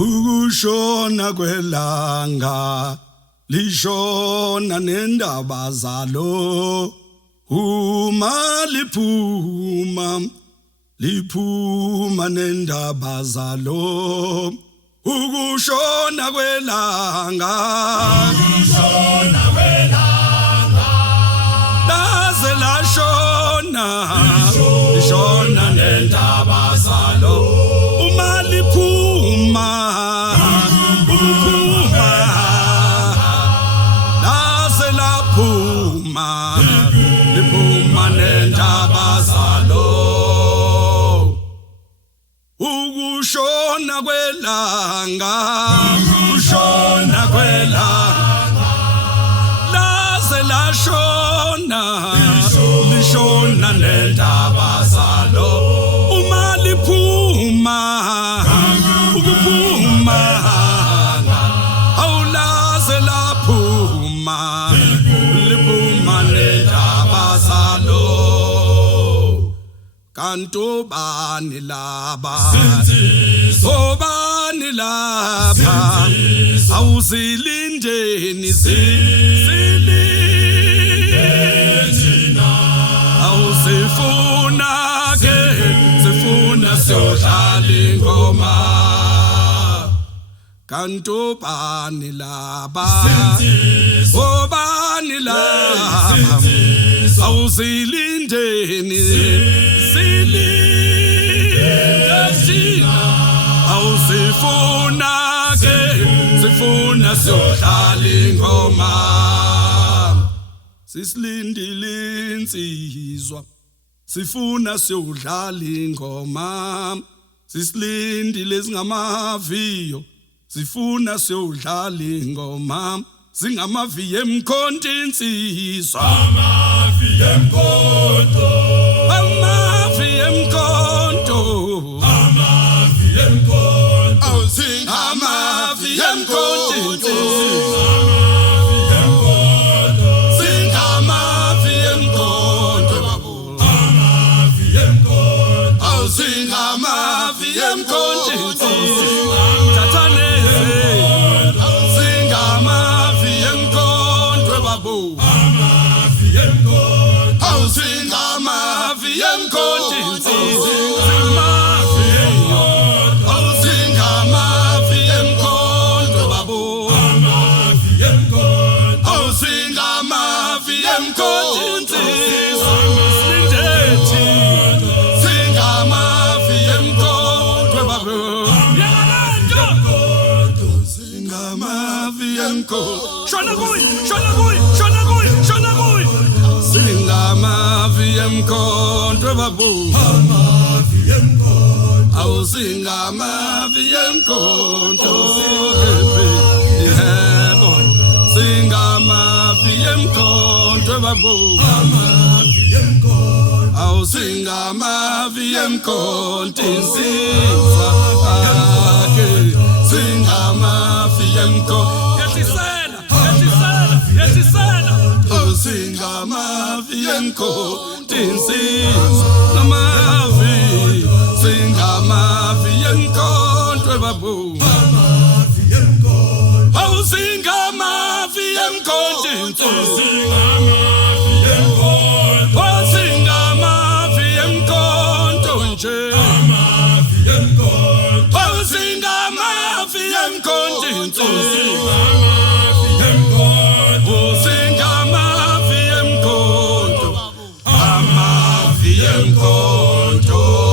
ukushona kwelanga lishona nendaba zalo uma liphuma nendaba zalo ukushona kwelanga laze lashona lishona nendaba zalo uma liphuma laze laphuma liphuma nendaba zalo ukushona kwelanga ukushona kwelanga laze lashona lishona nendaba zalo uma liphuma ukuphuma awulaze laphuma liphuma nendaba zalo kanto bani laba obani lapha awuzilindeni awuzifuna ke sifuna siyodlala ingoma kanto bani laba obani lapha awuzilindeni awuzifuna ke sifuna siyodlala ingoma sisilindile insizwa sifuna siyodlala ingoma sisilindile singamaviyo sifuna siyodlala ingoma singamaviyo emkhonto insizwa amaviyo emkhonto amaviyo emkhonto Shona kuy singamavi emkhonto babu amavi emkhonto awusingamavi emkhonto yebo singamavi emkhonto babu amavi emkhonto awusingamavi emkhonto insizwa singamavi emkhonto singamavi emkhonto insizwa namavi singamavi emkhonto babu amavi emkhonto awusingamavi emkhonto insizwa singamavi emkhonto nje amavi emkhonto awusingamavi emkhonto insizwa Konto